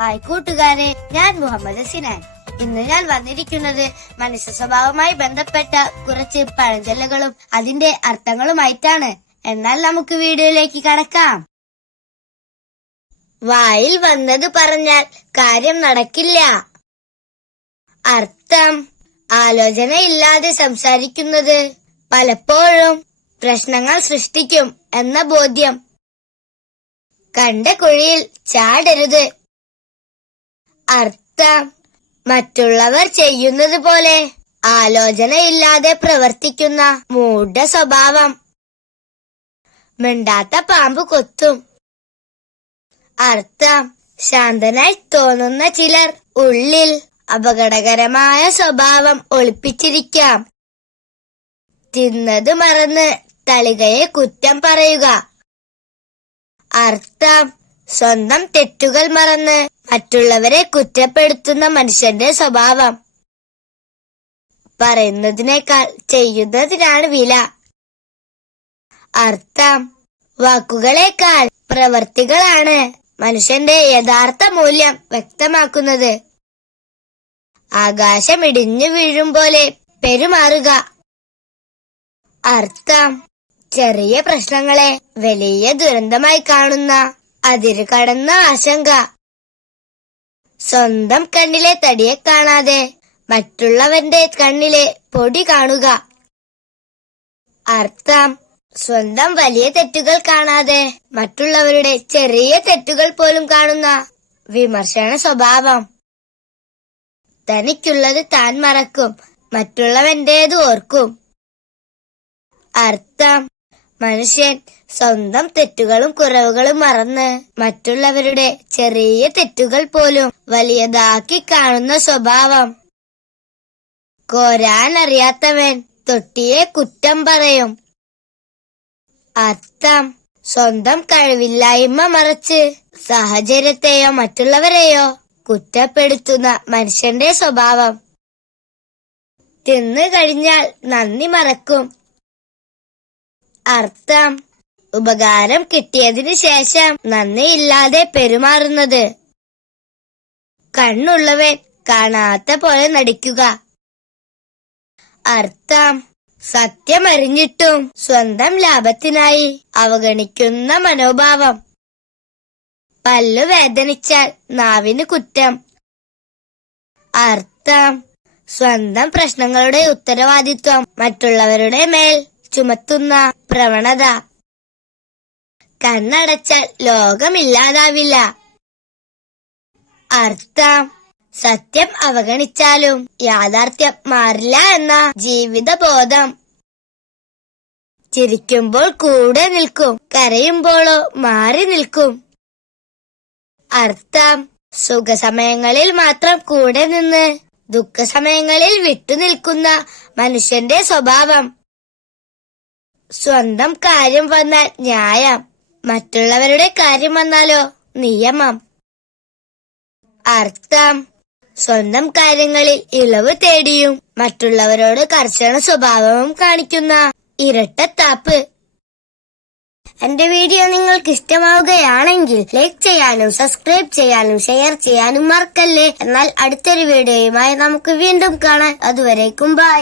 Hi കൂട്ടുകാരെ ഞാൻ മുഹമ്മദ് സിനാൻ. ഇന്ന് ഞാൻ വന്നിരിക്കുന്നത് മനുഷ്യ സ്വഭാവവുമായി ബന്ധപ്പെട്ട കുറച്ച് പഴഞ്ചൊല്ലുകളും അതിന്റെ അർത്ഥങ്ങളുമായിട്ടാണ്. എന്നാൽ നമുക്ക് വീഡിയോയിലേക്ക് കടക്കാം. വായിൽ വന്നത് പറഞ്ഞാൽ കാര്യം നടക്കില്ല. അർത്ഥം ആലോചനയില്ലാതെ സംസാരിക്കുന്നത് പലപ്പോഴും പ്രശ്നങ്ങൾ സൃഷ്ടിക്കും എന്ന ബോധ്യം. കണ്ട കുഴിയിൽ ചാടരുത്. അർത്ഥം. മറ്റുള്ളവർ ചെയ്യുന്നത് പോലെ ആലോചനയില്ലാതെ പ്രവർത്തിക്കുന്ന മൂഢ സ്വഭാവം. മിണ്ടാത്ത പാമ്പ് കൊത്തും. അർത്ഥം. ശാന്തനായി തോന്നുന്ന ചിലർ ഉള്ളിൽ അപകടകരമായ സ്വഭാവം ഒളിപ്പിച്ചിരിക്കാം. തിന്നത് മറന്ന് തളികയെ കുറ്റം പറയുക. അർത്ഥം. സ്വന്തം തെറ്റുകൾ മറന്ന് മറ്റുള്ളവരെ കുറ്റപ്പെടുത്തുന്ന മനുഷ്യന്റെ സ്വഭാവം. പറയുന്നതിനേക്കാൾ ചെയ്യുന്നതിനാണ് വില. അർത്ഥം. വാക്കുകളേക്കാൾ പ്രവർത്തികളാണ് മനുഷ്യന്റെ യഥാർത്ഥ മൂല്യം വ്യക്തമാക്കുന്നത്. ആകാശം ഇടിഞ്ഞു വീഴും പോലെ പെരുമാറുക. അർത്ഥം. ചെറിയ പ്രശ്നങ്ങളെ വലിയ ദുരന്തമായി കാണുന്ന അതിര് കടന്ന ആശങ്ക. സ്വന്തം കണ്ണിലെ തടിയെ കാണാതെ മറ്റുള്ളവന്റെ കണ്ണിലെ പൊടി കാണുക. അർത്ഥം സ്വന്തം വലിയ തെറ്റുകൾ കാണാതെ മറ്റുള്ളവരുടെ ചെറിയ തെറ്റുകൾ പോലും കാണുന്ന വിമർശന സ്വഭാവം. തനിക്കുള്ളത് താൻ മറക്കും മറ്റുള്ളവന്റേത് ഓർക്കും. അർത്ഥം മനുഷ്യൻ സ്വന്തം തെറ്റുകളും കുറവുകളും മറന്ന് മറ്റുള്ളവരുടെ ചെറിയ തെറ്റുകൾ പോലും വലിയതാക്കി കാണുന്ന സ്വഭാവം. കോരാൻ അറിയാത്തവൻ തൊട്ടിയെ കുറ്റം പറയും. അർത്ഥം സ്വന്തം കഴിവില്ലായ്മ മറച്ച് സാഹചര്യത്തെയോ മറ്റുള്ളവരെയോ കുറ്റപ്പെടുത്തുന്ന മനുഷ്യന്റെ സ്വഭാവം. തിന്നു കഴിഞ്ഞാൽ നന്ദി മറക്കും അർത്ഥം. ഉപകാരം കിട്ടിയതിനു ശേഷം നന്ദിയില്ലാതെ പെരുമാറുന്നത്. കണ്ണുള്ളവൻ കാണാത്ത പോലെ നടിക്കുക. അർത്ഥം. സത്യമറിഞ്ഞിട്ടും സ്വന്തം ലാഭത്തിനായി അവഗണിക്കുന്ന മനോഭാവം. പല്ലു വേദനിച്ചാൽ നാവിന് കുറ്റം. അർത്ഥം. സ്വന്തം പ്രശ്നങ്ങളുടെ ഉത്തരവാദിത്വം മറ്റുള്ളവരുടെ മേൽ ചുമത്തുന്ന പ്രവണത. കണ്ണടച്ചാൽ ലോകമില്ലാതാവില്ല. അർത്ഥം. സത്യം അവഗണിച്ചാലും യാഥാർത്ഥ്യം മാറില്ല എന്ന ജീവിതബോധം. ചിരിക്കുമ്പോൾ കൂടെ നിൽക്കും കരയുമ്പോഴോ മാറി നിൽക്കും. അർത്ഥം. സുഖസമയങ്ങളിൽ മാത്രം കൂടെ നിന്ന് ദുഃഖസമയങ്ങളിൽ വിട്ടുനിൽക്കുന്ന മനുഷ്യന്റെ സ്വഭാവം. സ്വന്തം കാര്യം വന്നാൽ ന്യായം. മറ്റുള്ളവരുടെ കാര്യം വന്നാലോ നിയമം. അർത്ഥം. സ്വന്തം കാര്യങ്ങളിൽ ഇളവ് തേടിയും മറ്റുള്ളവരോട് കർശന സ്വഭാവവും കാണിക്കുന്ന ഇരട്ടത്താപ്പ് എന്റെ വീഡിയോ നിങ്ങൾക്ക് ഇഷ്ടമാവുകയാണെങ്കിൽ ലൈക്ക് ചെയ്യാനും സബ്സ്ക്രൈബ് ചെയ്യാനും ഷെയർ ചെയ്യാനും മറക്കല്ലേ. എന്നാൽ അടുത്തൊരു വീഡിയോയുമായി നമുക്ക് വീണ്ടും കാണാം. അതുവരേക്കും ബൈ.